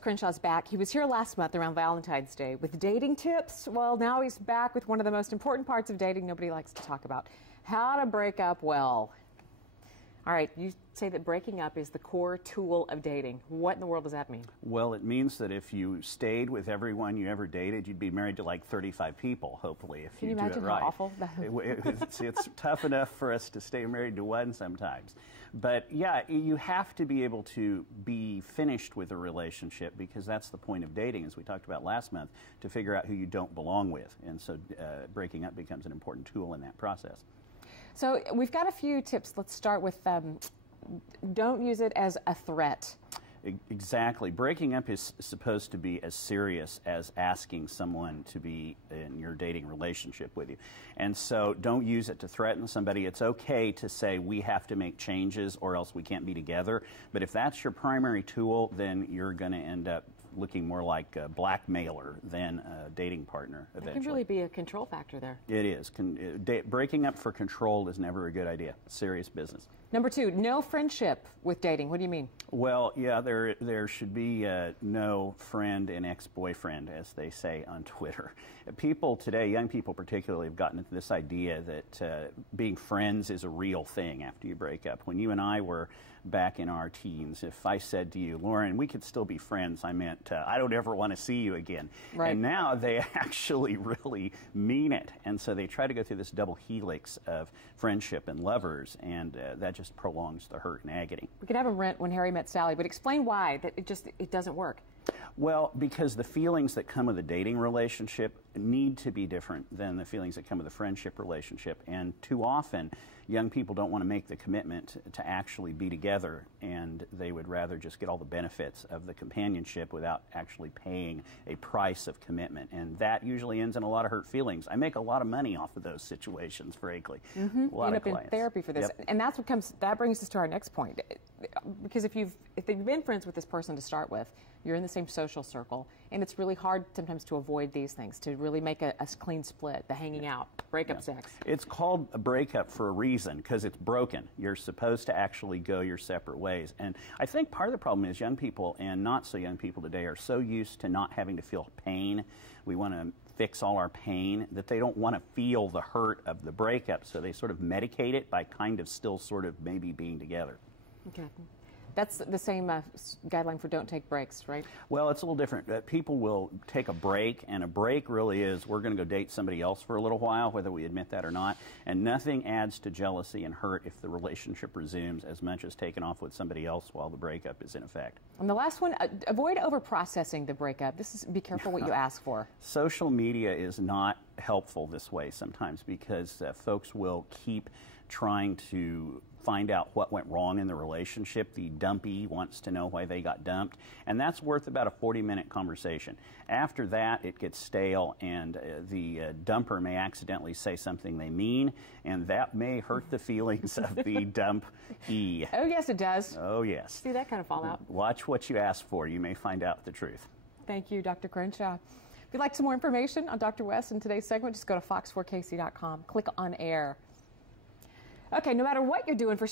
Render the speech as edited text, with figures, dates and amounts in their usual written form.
Crenshaw's back. He was here last month around Valentine's Day with dating tips. Well, now he's back with one of the most important parts of dating nobody likes to talk about: how to break up well. All right, you say that breaking up is the core tool of dating. What in the world does that mean? Well, it means that if you stayed with everyone you ever dated, you'd be married to like 35 people, hopefully, if you do it right. Can you imagine how awful? It's tough enough for us to stay married to one sometimes. But yeah, you have to be able to be finished with a relationship, because that's the point of dating, as we talked about last month, to figure out who you don't belong with. And so breaking up becomes an important tool in that process. So we've got a few tips. Let's start with don't use it as a threat. Exactly. Breaking up is supposed to be as serious as asking someone to be in your dating relationship with you. And so don't use it to threaten somebody. It's okay to say we have to make changes or else we can't be together. But if that's your primary tool, then you're going to end up looking more like a blackmailer than a dating partner eventually. It can really be a control factor there. It is. Breaking up for control is never a good idea. Serious business. Number 2, no friendship with dating. What do you mean? Well, yeah, there should be no friend and ex-boyfriend, as they say on Twitter. People today, young people particularly, have gotten into this idea that being friends is a real thing after you break up. When you and I were back in our teens, if I said to you, Lauren, we could still be friends, I meant, I don't ever want to see you again. Right. And now they actually really mean it. And so they try to go through this double helix of friendship and lovers, and that just prolongs the hurt and agony. We could have him rent When Harry Met Sally, but explain why that it doesn't work. Well, because the feelings that come with a dating relationship need to be different than the feelings that come with a friendship relationship. And too often, young people don't want to make the commitment to actually be together, and they would rather just get all the benefits of the companionship without actually paying a price of commitment. And that usually ends in a lot of hurt feelings. I make a lot of money off of those situations, frankly. Mm-hmm. You end up in therapy for this. Yep. And that brings us to our next point. Because if you've been friends with this person to start with, you're in the same social circle, and it's really hard sometimes to avoid these things, to really make a clean split, the hanging out, breakup sex. It's called a breakup for a reason, because it's broken. You're supposed to actually go your separate ways. And I think part of the problem is young people and not so young people today are so used to not having to feel pain. We want to fix all our pain, that they don't want to feel the hurt of the breakup, so they sort of medicate it by kind of still sort of maybe being together. Okay. That's the same guideline for don't take breaks, right? Well, it's a little different. People will take a break, and a break really is we're going to go date somebody else for a little while, whether we admit that or not, and nothing adds to jealousy and hurt if the relationship resumes as much as taking off with somebody else while the breakup is in effect. And the last one, avoid overprocessing the breakup. Be careful what you ask for. Social media is not helpful this way sometimes, because folks will keep trying to find out what went wrong in the relationship. The dumpee wants to know why they got dumped, and that's worth about a 40-minute conversation. After that, it gets stale, and the dumper may accidentally say something they mean, and that may hurt the feelings of the dumpee. Oh, yes, it does. Oh, yes. See that kind of fallout? Watch what you ask for. You may find out the truth. Thank you, Dr. Crenshaw. If you'd like some more information on Dr. West in today's segment, just go to fox4kc.com. Click on air. Okay, no matter what you're doing for